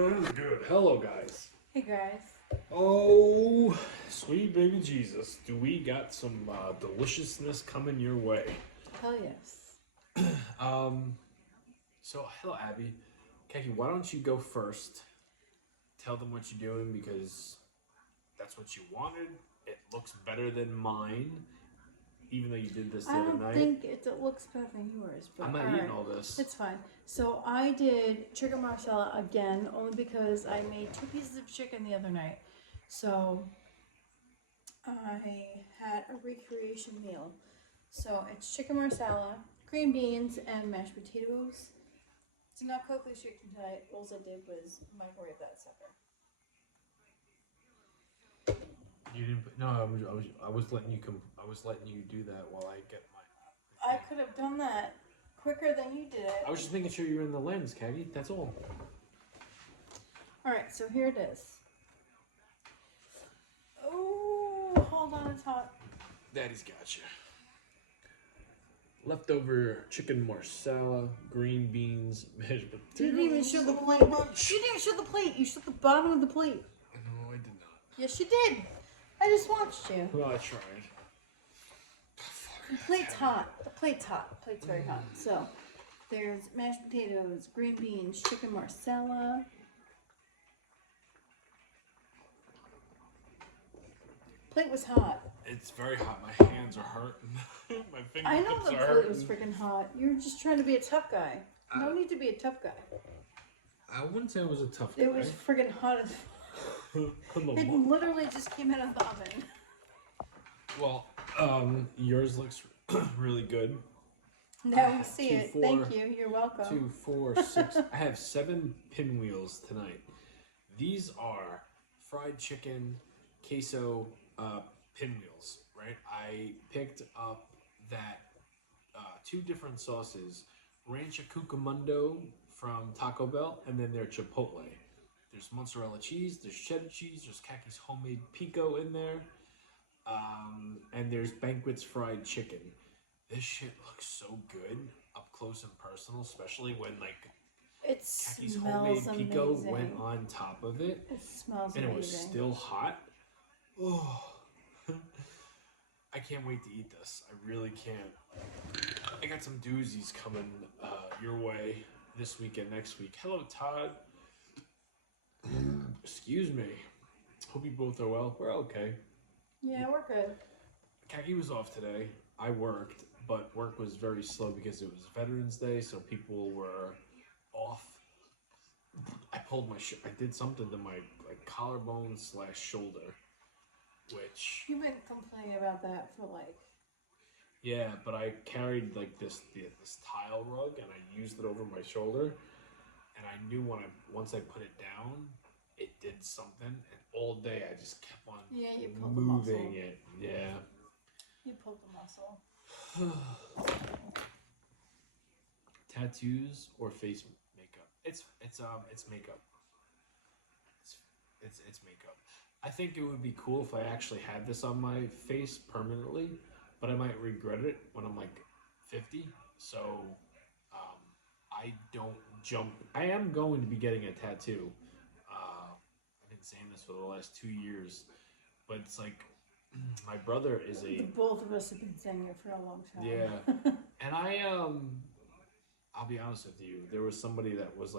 This is good. Hello, guys. Hey guys. Oh, sweet baby Jesus. Do we got some deliciousness coming your way? Hell yes. So hello, Abby. Keki, why don't you go first? Tell them what you're doing because that's what you wanted. It looks better than mine, even though you did this the other night. I don't think it looks better than yours, but I'm not eating all this. It's fine. So I did chicken marsala again, only because I made 2 pieces of chicken the other night. So I had a recreation meal. So it's chicken marsala, green beans, and mashed potatoes. Did not cook the chicken tonight. All I did was microwave that sucker. You didn't. No, I was letting you come. I was letting you do that while I get my. I could have done that quicker than you did it. I was just making sure you were in the lens, Kagi. That's all. All right, so here it is. Oh, hold on, it's hot. Daddy's got you. Leftover chicken marsala, green beans, mashed potatoes. You didn't even show the plate. You didn't even show the plate. You showed the bottom of the plate. No, I did not. Yes, you did. I just watched you. Well, I tried. The plate's hot. The plate's hot. The plate's very hot. So, there's mashed potatoes, green beans, chicken marsala. Plate was hot. It's very hot. My hands are hurting. My fingertips I know the are plate hurting. was freaking hot. You're just trying to be a tough guy. No need to be a tough guy. I wouldn't say I was a tough guy. It was freaking hot as It literally just came out of the oven. Well, yours looks really good. Now we see it. Thank you. You're welcome. 2, 4, 6. I have 7 pinwheels tonight. These are fried chicken, queso pinwheels, right? I picked up that 2 different sauces, Rancho Cucamonga from Taco Bell, and then their Chipotle. There's mozzarella cheese, there's cheddar cheese, there's Kaki's homemade pico in there, and there's Banquet's fried chicken. This shit looks so good up close and personal, especially when Kaki's homemade pico went on top of it. It smells and amazing. It was still hot. Oh, I can't wait to eat this. I really can't. I got some doozies coming your way this week and next week. Hello, Todd. Excuse me. Hope you both are well. We're okay. Yeah, we're good. Kaki was off today. I worked, but work was very slow because it was Veterans Day, so people were off. I pulled my I did something to my collarbone / shoulder, which you've been complaining about that for yeah, but I carried this tile rug and I used it over my shoulder, and I knew once I put it down, it did something, and all day I just kept on moving it. Yeah. You pulled the muscle. Tattoos or face makeup? It's makeup. It's makeup. I think it would be cool if I actually had this on my face permanently, but I might regret it when I'm 50. So I don't jump. I am going to be getting a tattoo. I've been saying this for the last 2 years, but it's my brother is Both of us have been saying it for a long time. Yeah, and I'll be honest with you. There was somebody that was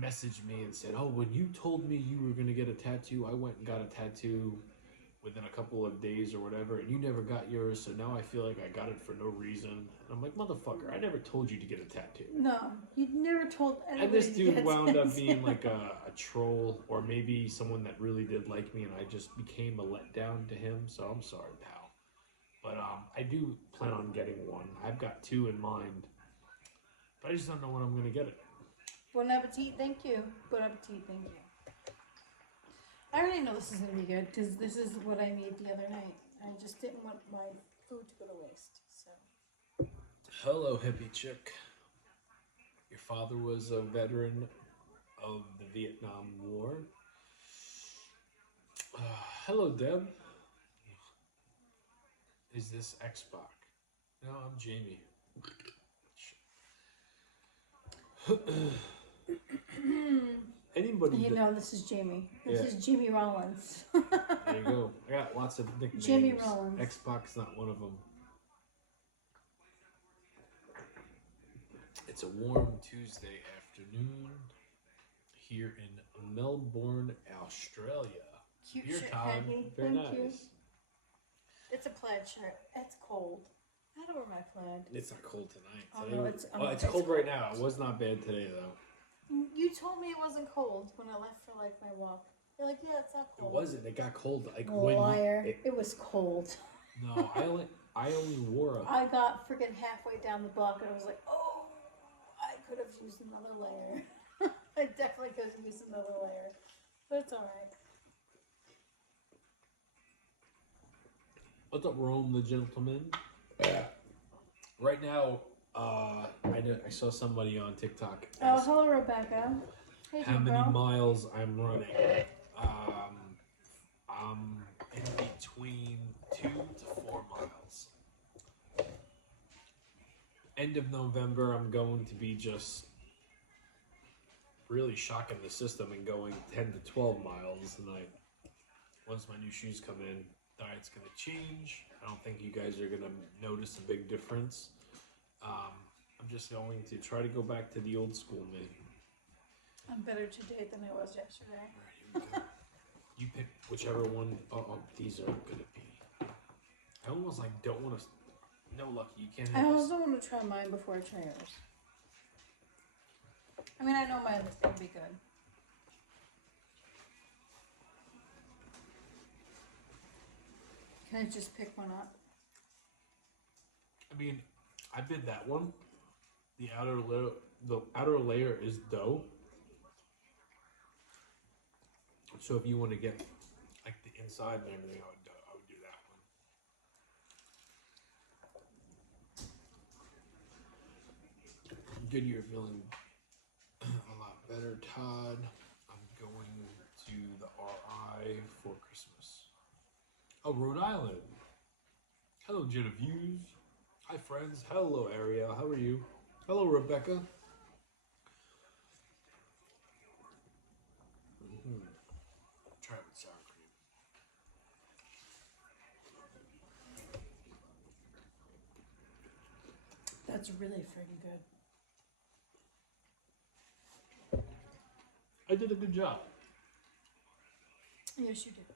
messaged me and said, "Oh, when you told me you were gonna get a tattoo, I went and got a tattoo within a couple of days or whatever, and you never got yours, so now I feel like I got it for no reason." And I'm like, motherfucker, I never told you to get a tattoo. No, you never told anybody. And this dude wound up being a troll, or maybe someone that really did like me, and I just became a letdown to him, so I'm sorry, pal. But I do plan on getting one. I've got 2 in mind, but I just don't know when I'm going to get it. Bon appetit, thank you. Bon appetit, thank you. I already know this is going to be good because this is what I made the other night. I just didn't want my food to go to waste. So. Hello, hippie chick. Your father was a veteran of the Vietnam War. Hello, Deb. Is this Xbox? No, I'm Jamie. Anybody You that, know, this is Jamie. This Yeah. is Jamie Rollins. there you go. I got lots of nicknames. Jamie Rollins. Xbox not one of them. It's a warm Tuesday afternoon here in Melbourne, Australia. Cute Beer shirt, time. Peggy. Very Thank you. nice. It's a plaid shirt. It's cold. I don't wear my plaid. It's not cold tonight. Oh, Today no, was- it's it's cold right now. It was not bad today though. You told me it wasn't cold when I left for like my walk. You're like, yeah, it's not It cold. wasn't. It got cold. Like when Liar. It was cold. No, I only wore a. I got freaking halfway down the block and I was like, oh, I could have used another layer. I definitely could have used another layer. But it's alright. What's up, Rome the gentleman? Right now, I saw somebody on TikTok. Oh, ask hello, Rebecca. Hey, how many bro. miles I'm running. I'm in between 2 to 4 miles. End of November, I'm going to be just really shocking the system and going 10 to 12 miles tonight. Once my new shoes come in, diet's going to change. I don't think you guys are going to notice a big difference. I'm just going to try to go back to the old school me. I'm better today than I was yesterday. All right, here we go. You pick whichever one. Oh, these are going to be. I almost like don't want to. No, Lucky, you can't I have this. also want to try mine before I try yours. I mean, I know mine's going to be good. Can I just pick one up? I mean, I did that one. The outer layer is dough. So if you want to get like the inside and everything, I would do that one. Good, you're feeling a lot better, Todd. I'm going to the RI for Christmas. Oh, Rhode Island. Hello, Genevieve. Hi, friends. Hello, Ariel. How are you? Hello, Rebecca. Try it with sour cream. That's really freaking good. I did a good job. Yes, you did.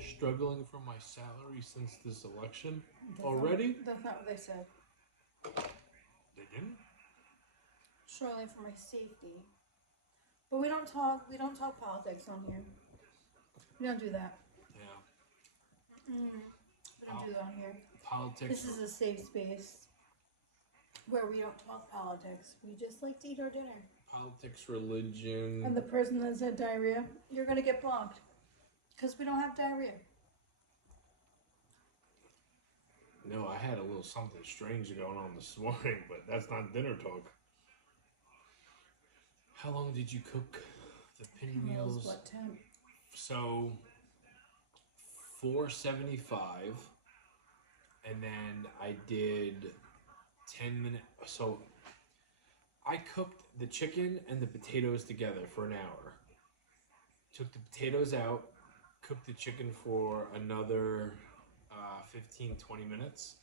Struggling for my salary since this election. Already? That's not what they said. They didn't? Struggling for my safety. But we don't talk politics on here. We don't do that. Yeah. We don't do that on here. Politics. This is a safe space where we don't talk politics. We just like to eat our dinner. Politics, religion. And the person that said diarrhea, you're gonna get blocked. Because we don't have diarrhea. No, I had a little something strange going on this morning, but that's not dinner talk. How long did you cook the pinwheels? What temp? So 475, and then I did 10 minutes. So I cooked the chicken and the potatoes together for an hour. Took the potatoes out, cooked the chicken for another 15, 20 minutes.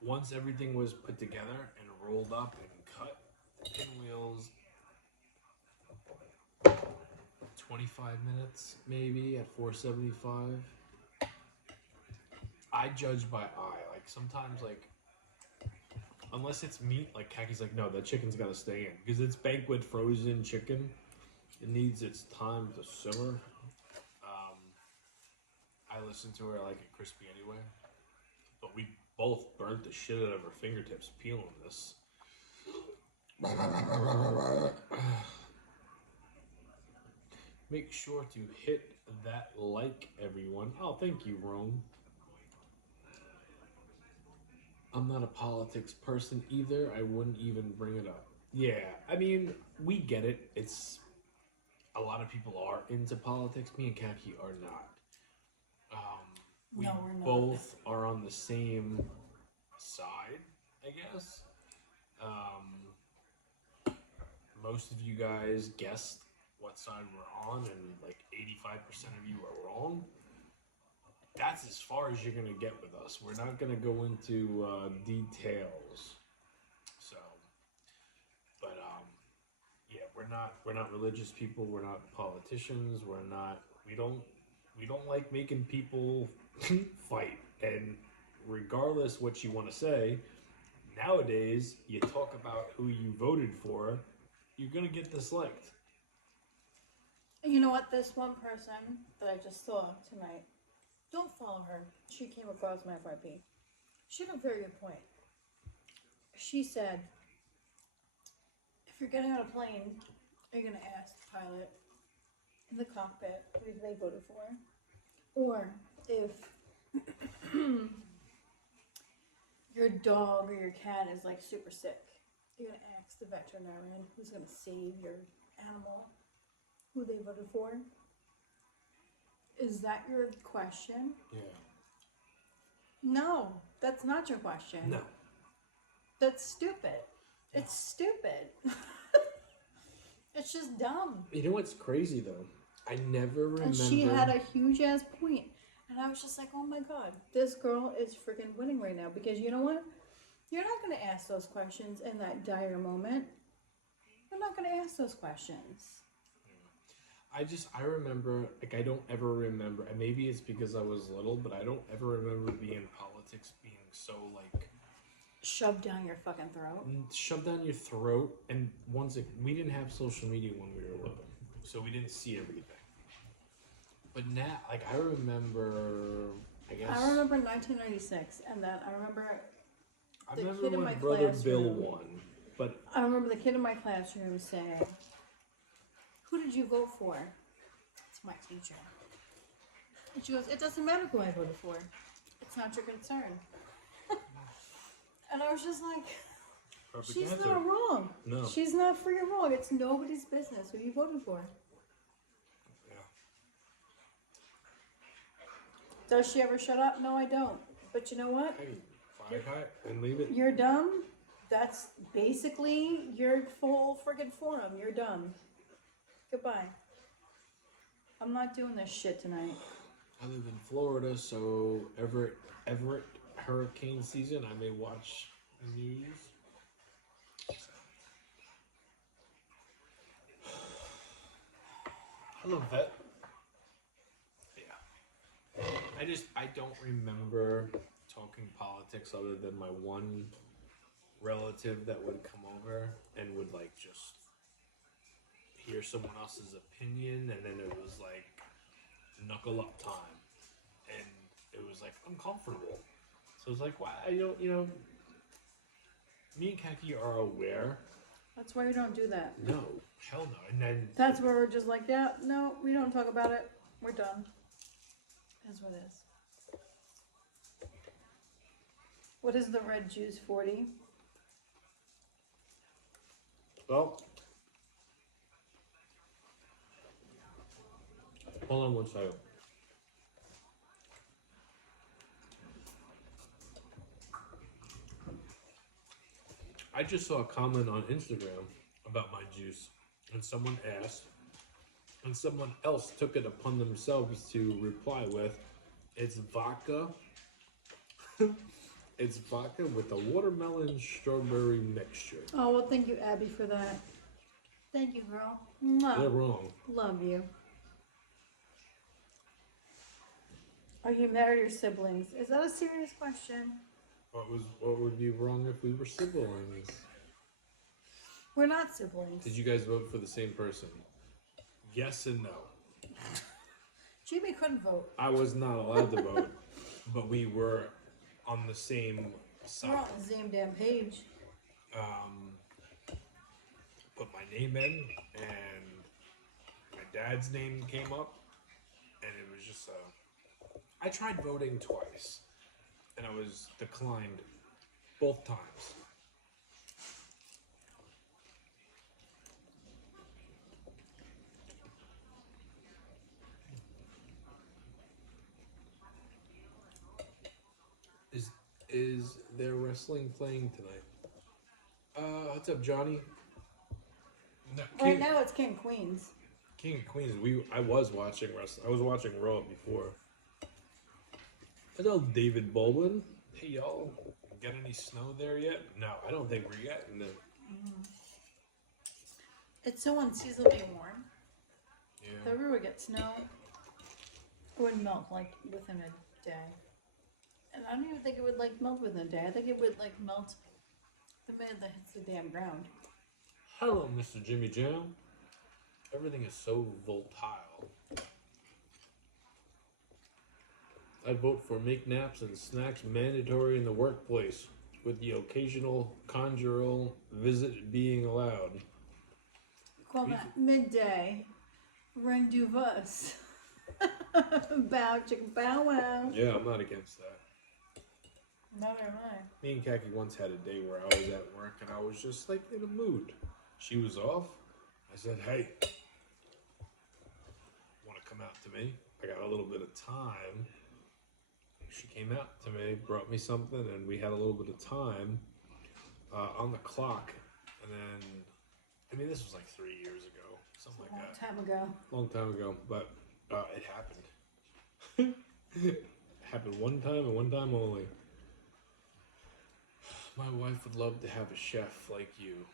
Once everything was put together and rolled up and cut, the pinwheels, 25 minutes maybe at 475. I judge by eye. Like sometimes, like unless it's meat, like Kaki's like, no, that chicken's gotta stay in because it's banquet frozen chicken. It needs its time to simmer. I listen to her. I like it crispy anyway. But we both burnt the shit out of our fingertips peeling this. Make sure to hit that like, everyone. Oh, thank you, Rome. I'm not a politics person either. I wouldn't even bring it up. Yeah, I mean, we get it. It's a lot of people are into politics. Me and Kaki are not. we No, we're not. both are on the same side, I guess. Most of you guys guessed what side we're on, and like 85% of you are wrong. That's as far as you're gonna get with us. We're not gonna go into details. So, but yeah, we're not religious people. We're not politicians. We don't like making people fight. And regardless what you want to say, nowadays you talk about who you voted for, you're gonna get disliked. You know what? This one person that I just saw tonight, don't follow her. She came across my FYP. She had a very good point. She said, if you're getting on a plane, are you going to ask the pilot in the cockpit who they voted for? Or if your dog or your cat is like super sick, you're going to ask the veterinarian who's going to save your animal who they voted for? Is that your question? Yeah. No, that's not your question. No. That's stupid. It's stupid. It's just dumb. You know what's crazy though? I never remember. And she had a huge ass point. And I was just like, oh my god, this girl is freaking winning right now. Because you know what? You're not going to ask those questions in that dire moment. You're not going to ask those questions. I remember, like, I don't ever remember, and maybe it's because I was little, but I don't ever remember politics being so, like, shoved down your fucking throat. Shoved down your throat, and we didn't have social media when we were little, so we didn't see everything. But now, like, I remember, I guess. I remember 1996, and then I remember the kid in my brother Bill won, but I remember the kid in my classroom saying, who did you vote for? It's my teacher. And she goes, it doesn't matter who I voted for. It's not your concern. And I was just like, perfect she's answer. not wrong. No. She's not freaking wrong. It's nobody's business who you voted for. Yeah. Does she ever shut up? No, I don't. But you know what? Hey, fire hot and leave it. You're dumb. That's basically your full freaking forum. You're dumb. Goodbye. I'm not doing this shit tonight. I live in Florida, so Everett hurricane season, I may watch the news. Hello, vet. Yeah. I don't remember talking politics other than my one relative that would come over and would like just hear someone else's opinion, and then it was like knuckle up time, and it was like uncomfortable. So it's like, why? Me and Kaki are aware. That's why you don't do that. No, hell no. And then that's where we're just like, yeah, no, we don't talk about it. We're done. That's what it is. What is the red juice 40? well, hold on one second. I just saw a comment on Instagram about my juice, and someone asked, and someone else took it upon themselves to reply with, it's vodka. It's vodka with a watermelon strawberry mixture. Oh, well, thank you, Abby, for that. Thank you, girl. Mwah. They're wrong. Love you. Are you married or siblings? Is that a serious question? What would be wrong if we were siblings? We're not siblings. Did you guys vote for the same person? Yes and no. Jimmy couldn't vote. I was not allowed to vote, but we were on the same side. We're on the same damn page. Put my name in, and my dad's name came up, and it was just I tried voting twice, and I was declined both times. is there wrestling playing tonight? What's up, Johnny? No, Right now it's King Queens. King of Queens. I was watching wrestling. I was watching Raw before. Hello, David Baldwin. Hey, y'all. Get any snow there yet? No, I don't think we're getting it. It's so unseasonably warm. Yeah. If ever we get snow, it would melt like within a day. And I don't even think it would like melt within a day. I think it would like melt the minute that hits the damn ground. Hello, Mr. Jimmy Jam. Everything is so volatile. I vote for make naps and snacks mandatory in the workplace, with the occasional conjugal visit being allowed. Call that midday rendezvous. Bow chicka bow wow. Yeah, I'm not against that. Neither am I. Me and Kaki once had a day where I was at work and I was just like in a mood. She was off. I said, hey, want to come out to me? I got a little bit of time. She came out to me, brought me something, and we had a little bit of time on the clock. And then, I mean, this was like 3 years ago, something like that. Long time ago, but it happened. It happened one time and one time only. My wife would love to have a chef like you.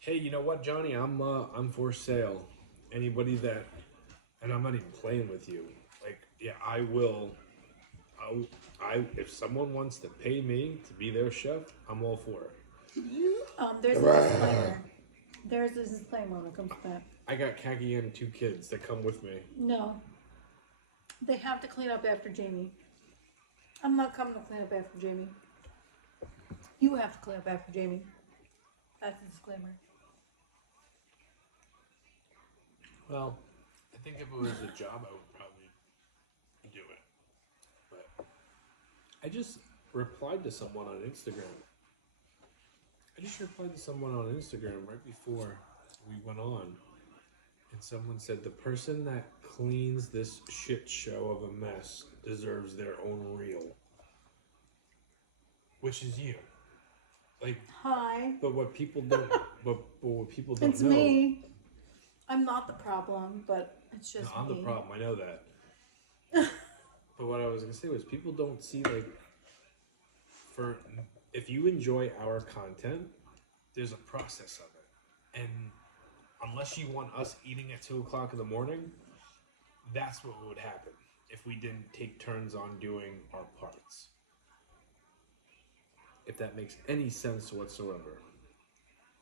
Hey, you know what, Johnny? I'm for sale. Anybody that, and I'm not even playing with you. Like, yeah, I will. If someone wants to pay me to be their chef, I'm all for it. There's a disclaimer. There's a disclaimer when it comes to that. I got Kaki and 2 kids that come with me. No. They have to clean up after Jamie. I'm not coming to clean up after Jamie. You have to clean up after Jamie. That's the disclaimer. Well, I think if it was a job, I would probably do it. But I just replied to someone on Instagram. Right before we went on. And someone said, the person that cleans this shit show of a mess deserves their own reel. Which is you. Like, hi. But what people don't, but what people don't It's know. me. I'm not the problem, but it's just I'm me. the problem. I know that. But what I was gonna say was, people don't see, like, if you enjoy our content, there's a process of it, and unless you want us eating at 2 o'clock in the morning, that's what would happen if we didn't take turns on doing our parts. If that makes any sense whatsoever.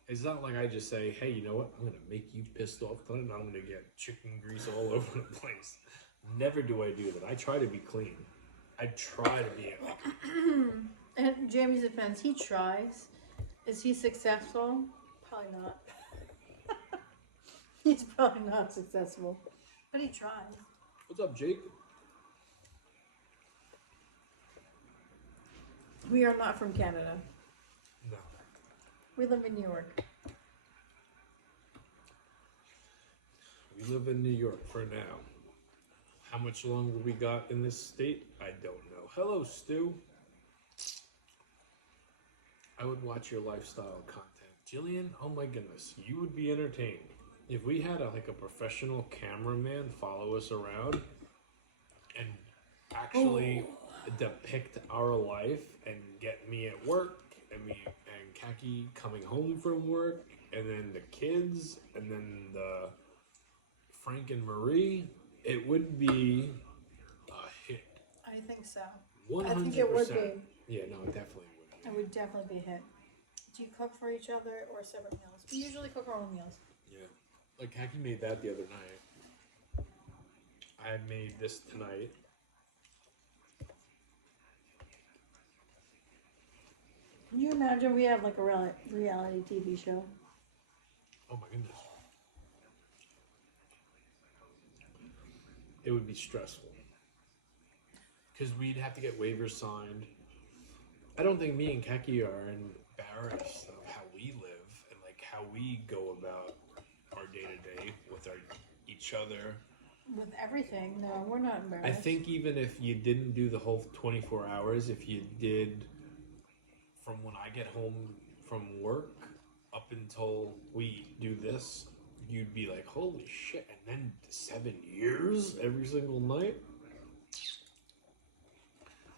It's not like I just say, hey, you know what? I'm going to make you pissed off tonight and I'm going to get chicken grease all over the place. Never do I do that. I try to be clean. I try to be like... In Jamie's defense, he tries. Is he successful? Probably not. He's probably not successful. But he tries. What's up, Jake? We are not from Canada. No. We live in New York. We live in New York for now. How much longer we got in this state? I don't know. Hello, Stu. I would watch your lifestyle content. Jillian, oh my goodness, you would be entertained. If we had a professional cameraman follow us around and actually depict our life and get me at work and Kaki coming home from work and then the kids and then the Frank and Marie, it would be a hit. I think so. 100%. I think it would be. Yeah, no, it definitely would be. It would definitely be a hit. Do you cook for each other or separate meals? We usually cook our own meals. Yeah. Like, Kaki made that the other night. I made this tonight. Can you imagine we have like a reality TV show? Oh my goodness. It would be stressful. Because we'd have to get waivers signed. I don't think me and Kaki are embarrassed of how we live and like how we go about our day-to-day with each other. With everything. No, we're not embarrassed. I think even if you didn't do the whole 24 hours, if you did from when I get home from work up until we do this, you'd be like, holy shit, and then 7 years every single night?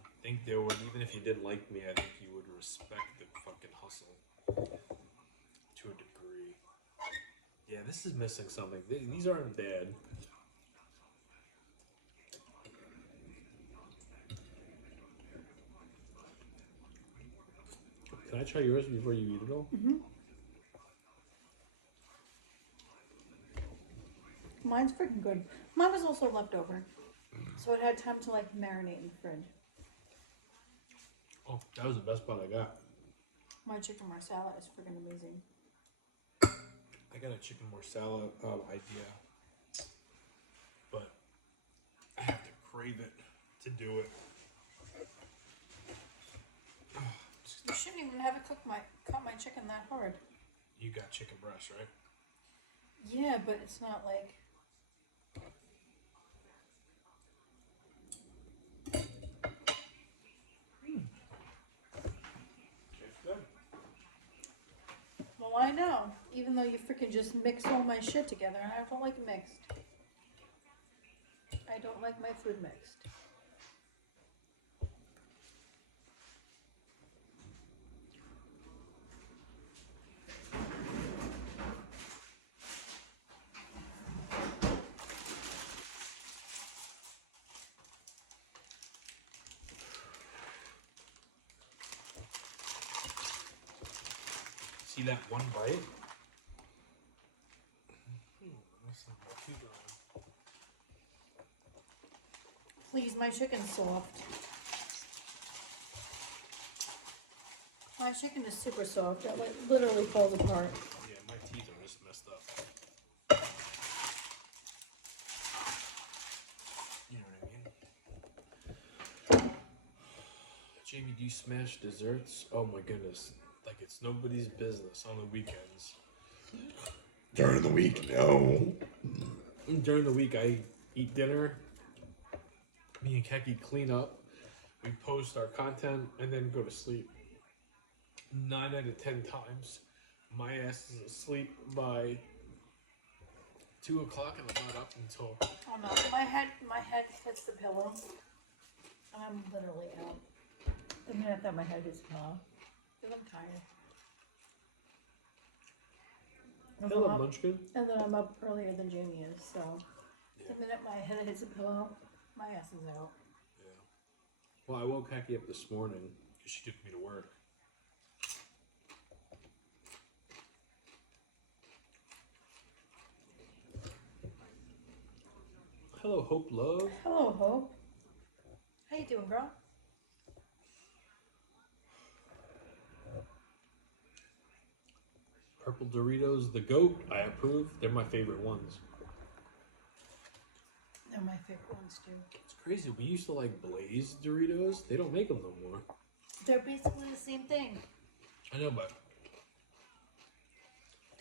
I think there would, even if you didn't like me, I think you would respect the fucking hustle to a degree. Yeah, this is missing something. These aren't bad. Can I try yours before you eat it all? Mm-hmm. Mine's freaking good. Mine was also left over, so it had time to like marinate in the fridge. Oh, that was the best part I got. My chicken marsala is freaking amazing. I got a chicken marsala idea, but I have to crave it to do it. You shouldn't even have it cut my chicken that hard. You got chicken breast, right? Yeah, but it's not like. It's good. Well, I know. Even though you freaking just mix all my shit together, and I don't like it mixed. I don't like my food mixed. See that one bite? Please, my chicken's soft. My chicken is super soft. It like literally falls apart. Yeah, my teeth are just messed up. You know what I mean? Jamie, do you smash desserts? Oh my goodness. Like it's nobody's business on the weekends. During the week, no. During the week, I eat dinner. Me and Keki clean up. We post our content and then go to sleep. 9 out of 10 times, my ass is asleep by 2 o'clock and I'm not up until. Oh no, my head hits the pillow. I'm literally out. The minute that my head hits the pillow, because I'm tired. And Hello, then I'm- Munchkin. And then I'm up earlier than Jamie is, so Yeah. the minute my head hits the pillow, my ass is out. Yeah. Well, I woke Keki up this morning because she took me to work. Hello, Hope Love. Hello, Hope. How you doing, girl? Purple Doritos, the GOAT. I approve. They're my favorite ones. They're my favorite ones too. It's crazy. We used to like Blaze Doritos. They don't make them no more. They're basically the same thing. I know, but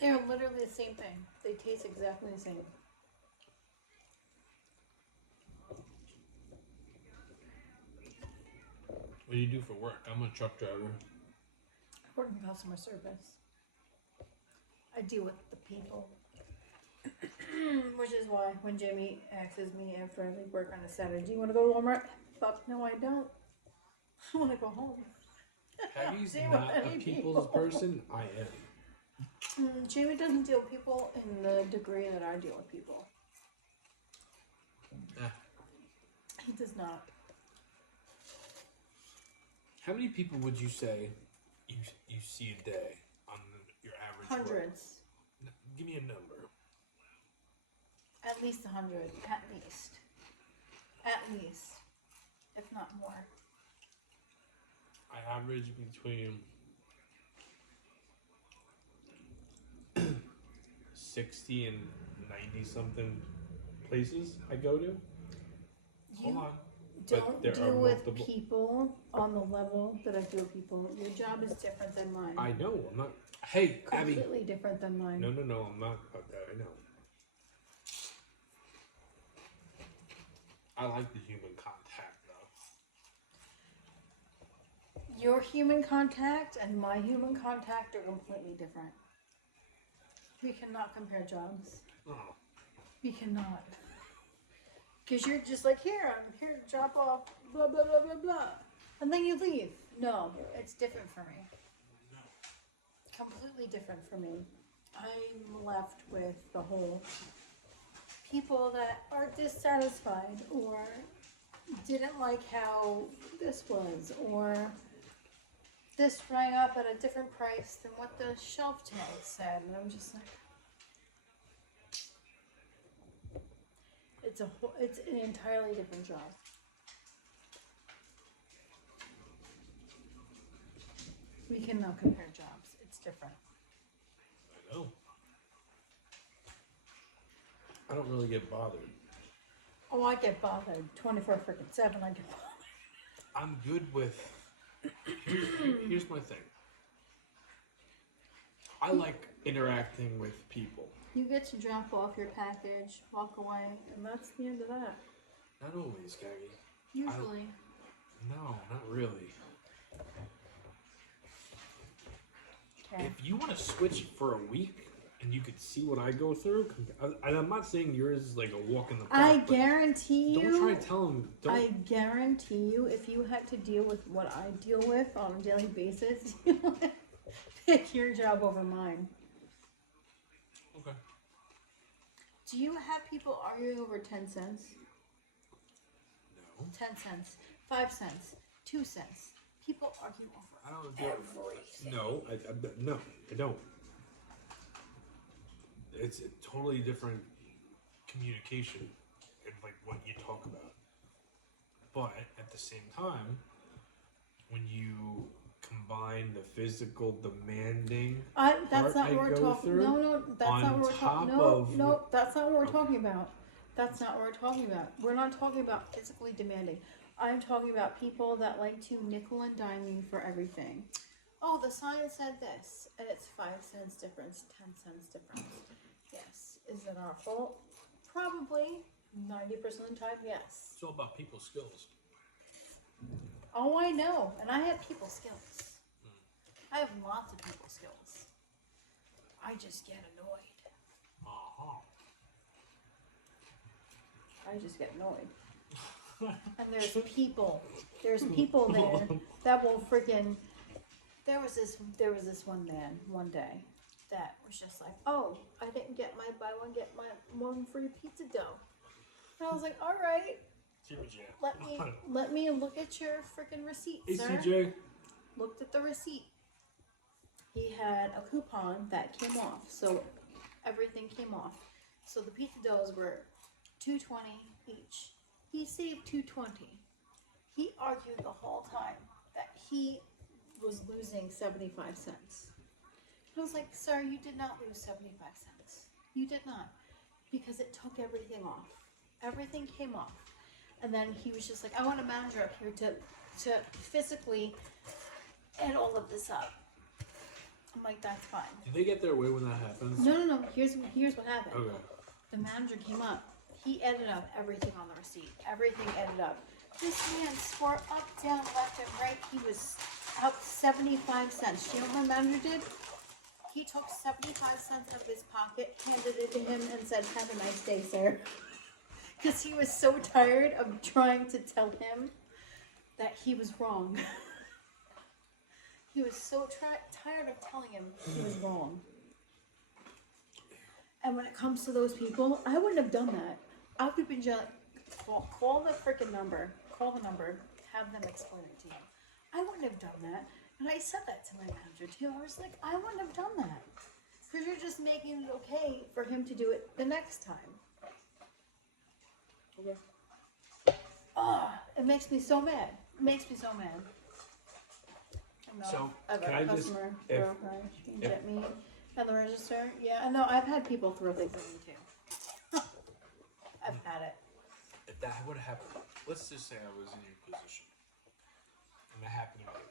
They're literally the same thing. They taste exactly the same. what do you do for work? I'm a truck driver. I work in customer service. I deal with the people. Which is why when Jamie asks me after I leave work on a Saturday, do you want to go to Walmart? Fuck no, I don't. I want to go home. Peggy's Deal with not a any people's people. person. I am. Jamie doesn't deal with people in the degree that I deal with people. Eh. He does not. How many people would you say you see a day on your average work? Hundreds. Give me a number. At least 100. At least. At least. If not more. I average between 60 and 90 something places I go to. Hold You on. don't there are deal with multiple- people on the level that I deal with people. Your job is different than mine. I know. I'm not. Hey, Abby. Completely different than mine. No, I'm not about that. I know. I like the human contact, though. Your human contact and my human contact are completely different. We cannot compare jobs. Oh. We cannot. Because you're just like, here, I'm here to drop off, blah, blah, blah, blah, blah. And then you leave. No, it's different for me. Completely different for me. I'm left with the whole people that are dissatisfied or didn't like how this was, or this rang up at a different price than what the shelf tag said. And I'm just like, it's an entirely different job. We cannot compare jobs. It's different. I know. I don't really get bothered. Oh, I get bothered. 24/7, I get bothered. I'm good with. Here's my thing. I like interacting with people. You get to drop off your package, walk away, and that's the end of that. Not always, Gaggy. Usually. No, not really. Okay. If you want to switch for a week and you could see what I go through, and I'm not saying yours is like a walk in the park. I guarantee you. Don't try to tell them. I guarantee you, if you had to deal with what I deal with on a daily basis, you would pick your job over mine. Okay. Do you have people arguing over 10 cents? No. 10 cents, 5 cents, 2 cents. People argue over I don't everything. No, no, I don't. It's a totally different communication and like what you talk about. But at the same time, when you combine the physical demanding, That's not part what I we're go talking. through No, that's on not what we're talking. top No, of- no, that's not what we're Okay. talking about. That's not what we're talking about. We're not talking about physically demanding. I'm talking about people that like to nickel and dime you for everything. Oh, the sign said this, and it's 5 cents difference, 10 cents difference. Yes. Is it our fault? Probably. 90% of the time, yes. it's all about people skills. Oh, I know. And I have people skills. I have lots of people skills. I just get annoyed. Uh-huh. I just get annoyed. And there's people there that will freaking. There was this one man one day that was just like, oh, I didn't get my buy one get my one free pizza dough. And I was like, all right, let me look at your freaking receipt, sir. ACJ. Looked at the receipt. He had a coupon that came off, so everything came off. So the pizza doughs were $2.20 each. He saved $2.20. He argued the whole time that he was losing 75 cents. I was like, sir, you did not lose 75 cents. You did not. Because it took everything off. Everything came off. And then he was just like, I want a manager up here to physically add all of this up. I'm like, that's fine. Do they get their way when that happens? No. Here's what happened. Okay. The manager came up. He added up everything on the receipt. Everything added up. This man swore up, down, left, and right. He was up 75 cents. Do you know what my manager did? He took 75 cents out of his pocket, handed it to him, and said, have a nice day, sir. Because he was so tired of trying to tell him that he was wrong. He was so tired of telling him he was wrong. And when it comes to those people, I wouldn't have done that. I would have been just like, call the freaking number. Call the number. Have them explain it to you. I wouldn't have done that. And I said that to my manager too. I was like, I wouldn't have done that. Because you're just making it okay for him to do it the next time. It makes me so mad. It makes me so mad. So, I've can had I a just- customer if- throw trash at me at the register. Yeah, I know. I've had people throw things at me too. I've had it. If that would have happened, let's just say I was in your position, and that happened to me.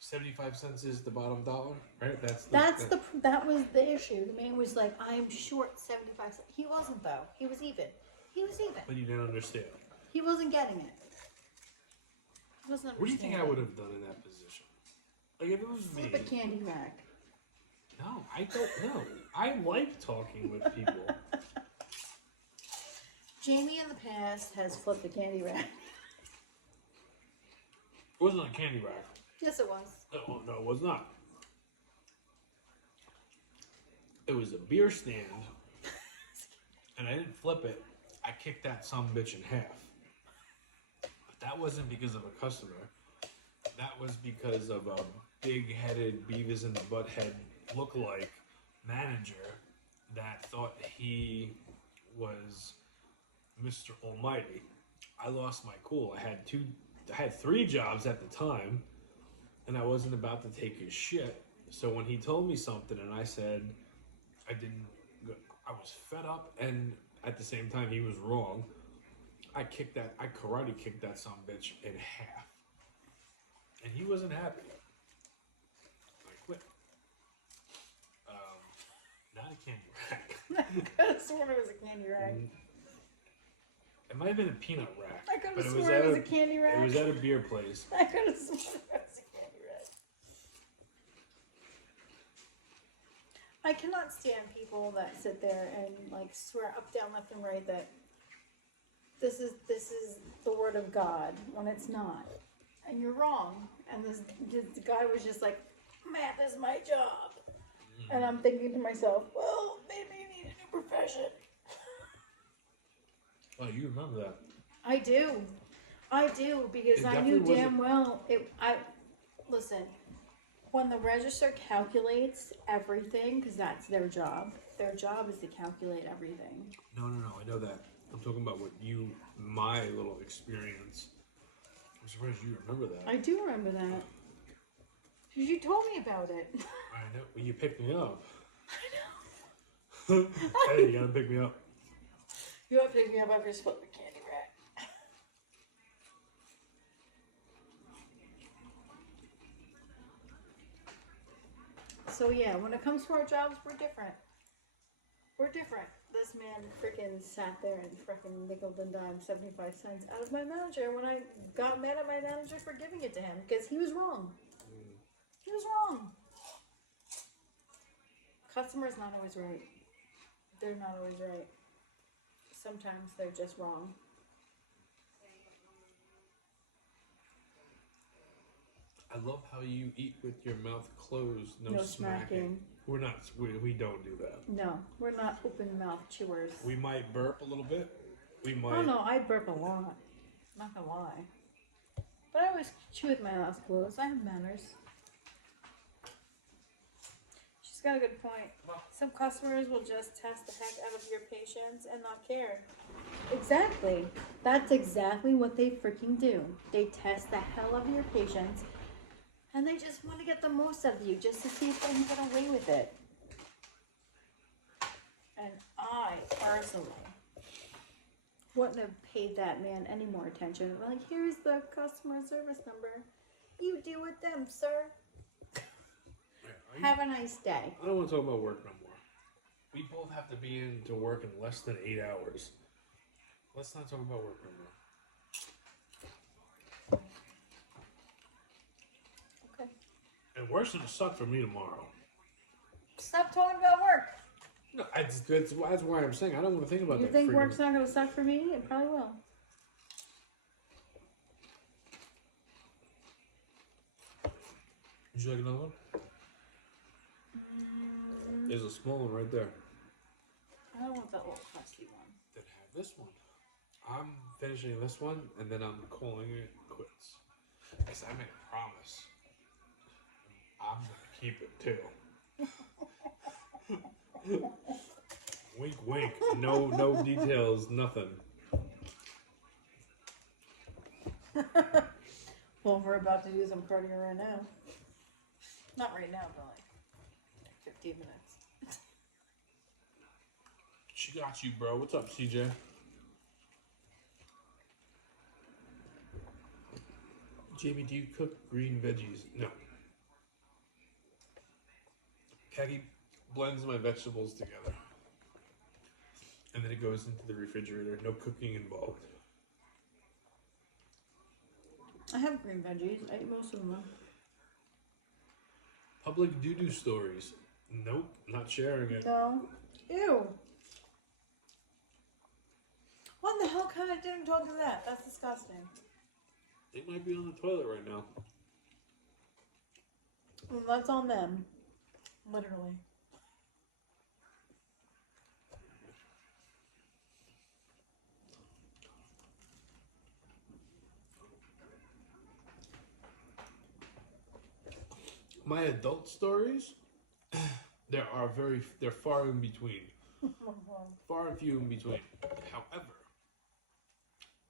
75 cents is the bottom dollar, right? That was the issue. The man was like, I'm short 75 cents. He wasn't though. He was even. He was even. But you didn't understand. He wasn't getting it. He wasn't understanding. What do you think I would have done in that position? Like if it was me. Flip a candy rack. No, I don't know. I like talking with people. Jamie in the past has flipped a candy rack. It wasn't a candy rack. Yes, it was. No, it was not. It was a beer stand, and I didn't flip it. I kicked that sumbitch in half. But that wasn't because of a customer. That was because of a big-headed Beavis and the Butthead look-alike manager that thought he was Mr. Almighty. I lost my cool. I had 3 jobs at the time, and I wasn't about to take his shit. So when he told me something and I said I was fed up, and at the same time he was wrong, I karate kicked that sumbitch in half. And he wasn't happy. I quit. Not a candy rack. I could have sworn it was a candy rack. It might have been a peanut rack. I could but have sworn it was a candy rack. It was at a beer place. I could have sworn it was a candy rack. I cannot stand people that sit there and like swear up, down, left, and right that this is the word of God when it's not, and you're wrong. And this guy was just like, "Math is my job," and I'm thinking to myself, "Well, maybe you need a new profession." Oh, you remember that? I do because It I knew definitely damn well it. Listen. When the register calculates everything, because that's their job. Their job is to calculate everything. No, I know that. I'm talking about my little experience. I'm surprised you remember that. I do remember that. You told me about it. I know. Well, you picked me up. I know. Hey, you gotta pick me up. You have to pick me up after split the candy rack. So yeah, when it comes to our jobs, we're different. We're different. This man freaking sat there and freaking nickel and dime 75 cents out of my manager when I got mad at my manager for giving it to him because he was wrong. He was wrong. Customer's not always right. They're not always right. Sometimes they're just wrong. I love how you eat with your mouth closed, no smacking. Smacking. We're not. We don't do that. No, we're not open mouth chewers. We might burp a little bit. We might. Oh no, I burp a lot. Not gonna lie. But I always chew with my mouth closed. I have manners. She's got a good point. Some customers will just test the heck out of your patience and not care. Exactly. That's exactly what they freaking do. They test the hell out of your patience. And they just want to get the most out of you just to see if they can get away with it. And I, personally, wouldn't have paid that man any more attention. Like, here's the customer service number. You deal with them, sir. Have a nice day. I don't want to talk about work no more. We both have to be in to work in less than 8 hours. Let's not talk about work no more. Okay. And work's gonna suck for me tomorrow. Stop talking about work. No, that's why I'm saying I don't want to think about You that. think work's not going to suck for me? It probably will. Would you like another one? There's a small one right there. I don't want that little crusty one. Then have this one. I'm finishing this one, and then I'm calling it quits. Because I made a promise. I'm going to keep it, too. Wink, wink. No details, nothing. Well, we're about to do some cardio right now. Not right now, but like 15 minutes. She got you, bro. What's up, CJ? Jamie, do you cook green veggies? No. Khaki blends my vegetables together. And then it goes into the refrigerator. No cooking involved. I have green veggies. I eat most of them. Public doo-doo stories. Nope, not sharing it. No. Ew. What the hell kind of didn't told you that? That's disgusting. They might be on the toilet right now. Well, that's on them. Literally. My adult stories, they're far in between. Far and few in between. However,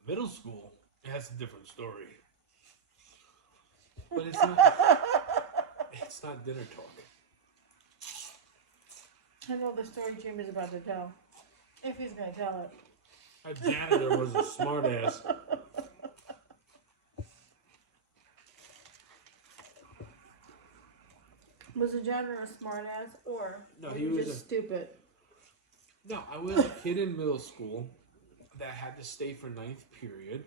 middle school has a different story. But it's not dinner talk. I know the story Jimmy's about to tell. If he's gonna tell it. Our janitor was a smartass. Was the janitor a smartass or No, was he he was just stupid? No, I was a kid in middle school that had to stay for ninth period,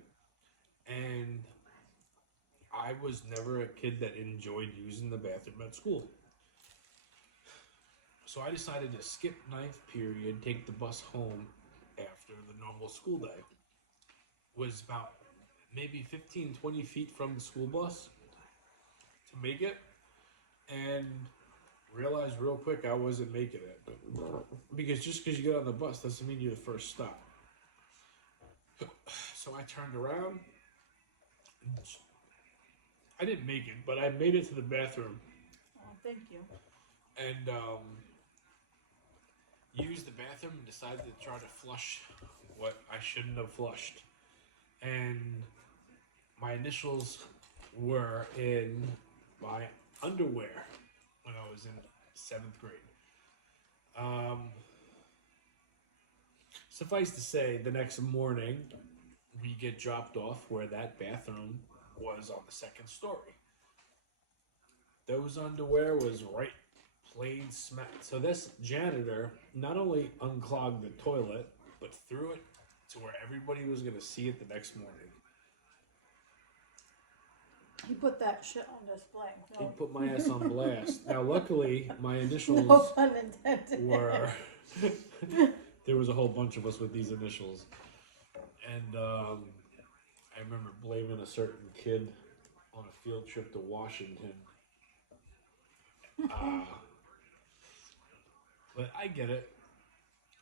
and I was never a kid that enjoyed using the bathroom at school. So I decided to skip ninth period, take the bus home after the normal school day. Was about maybe 15, 20 feet from the school bus to make it, and realized real quick I wasn't making it. Because just because you get on the bus doesn't mean you're the first stop. So I turned around. I didn't make it, but I made it to the bathroom. Oh, thank you. And used the bathroom and decided to try to flush what I shouldn't have flushed. And my initials were in my underwear when I was in 7th grade. Suffice to say, the next morning, we get dropped off where that bathroom was on the 2nd story. Those underwear was right plain smack. So this janitor not only unclogged the toilet, but threw it to where everybody was going to see it the next morning. He put that shit on display. He No, put my ass on blast. Now, luckily, my initials no pun intended. were... There was a whole bunch of us with these initials. And I remember blaming a certain kid on a field trip to Washington. But I get it.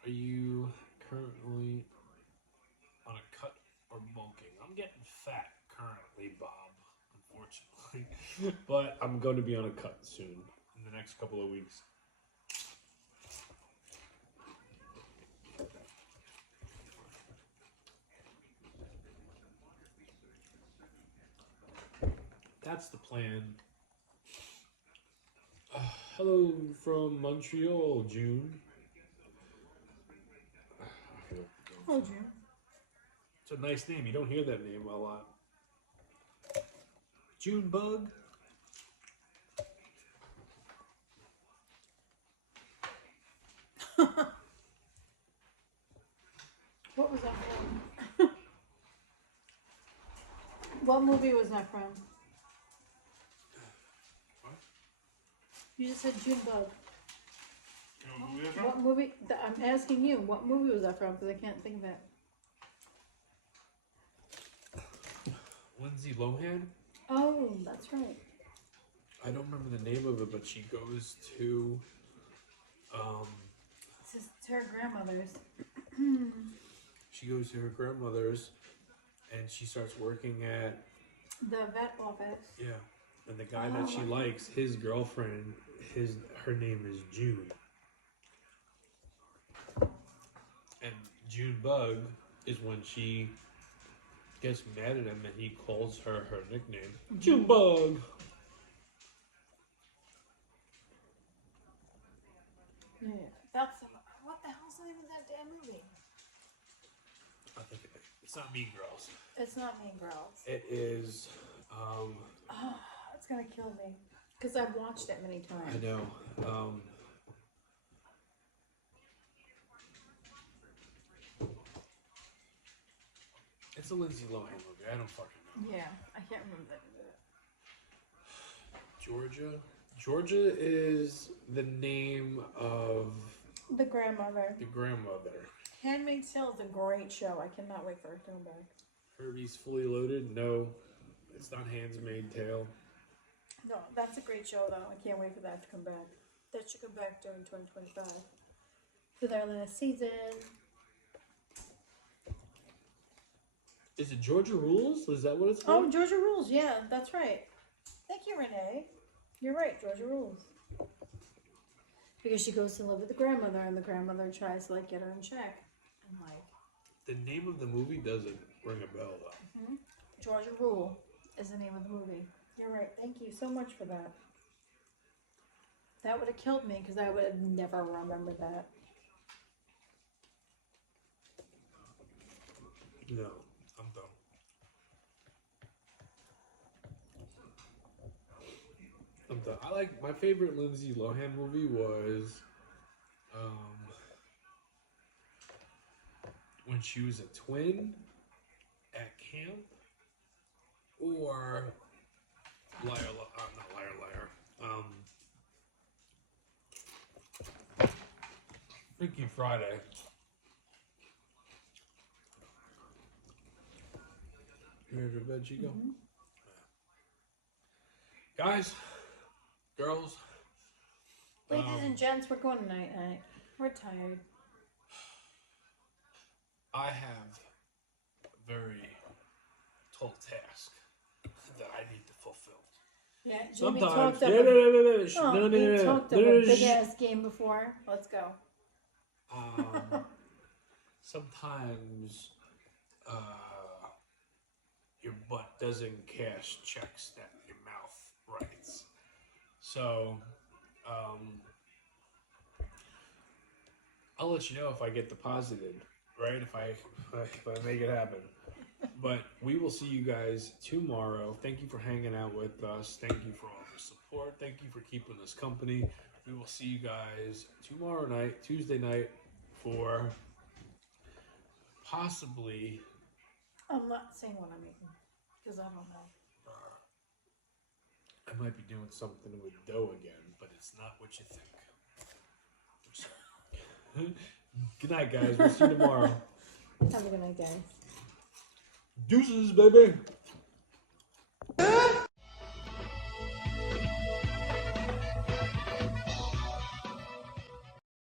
Are you currently on a cut or bulking? I'm getting fat currently, Bob, unfortunately. But I'm going to be on a cut soon, in the next couple of weeks. That's the plan. Hello from Montreal, June. Oh, June. It's a nice name. You don't hear that name a lot. June bug. What was that from? What movie was that from? What? You just said June Bug. You know what movie that's from? What movie? I'm asking you. What movie was that from? Because I can't think of it. Lindsay Lohan? Oh, that's right. I don't remember the name of it, but she goes to It's her grandmother's. she goes to her grandmother's and she starts working at The vet office. yeah. And the guy that she likes, his girlfriend, her name is June. And June Bug is when she gets mad at him and he calls her nickname. June Bug! Yeah. That's what the hell's the name of that damn movie? I think it's not Mean Girls. It's not Mean Girls. It is, Oh, it's gonna kill me. Because I've watched it many times. I know, it's a Lindsay Lohan movie. I don't fucking know. Yeah, I can't remember that. Georgia? Georgia is the name of The grandmother. the grandmother. Handmaid's Tale is a great show. I cannot wait for it to come back. Herbie's Fully Loaded. No, it's not Handmaid's Tale. No, that's a great show though. I can't wait for that to come back. That should come back during 2025 for their last season. Is it Georgia Rules? Is that what it's Oh, called? Georgia Rules. Yeah, that's right. Thank you, Renee. You're right, Georgia Rules. Because she goes to live with the grandmother, and the grandmother tries to like get her in check, and like The name of the movie doesn't ring a bell though. Georgia Rule is the name of the movie. You're right. Thank you so much for that. That would have killed me because I would have never remembered that. No, I'm done. I'm done. I like my favorite Lindsay Lohan movie was when she was a twin at camp, or not Liar Liar. Freaky Friday. Here's your bed, Chico. Guys, girls. Ladies and gents, we're going night night. We're tired. I have a very tall task that I need to fulfill. Yeah, Jamie Sometimes, talked up he talked up a big no. ass game before. Let's go. Sometimes your butt doesn't cash checks that your mouth writes. So, I'll let you know if I get deposited, right? If I make it happen. But we will see you guys tomorrow. Thank you for hanging out with us. Thank you for all the support. Thank you for keeping us company. We will see you guys tomorrow night, Tuesday night, for possibly. I'm not saying what I'm eating because I don't know. I might be doing something with dough again, but it's not what you think. Good night, guys. We'll see you tomorrow. Have a good night, guys. Deuces, baby.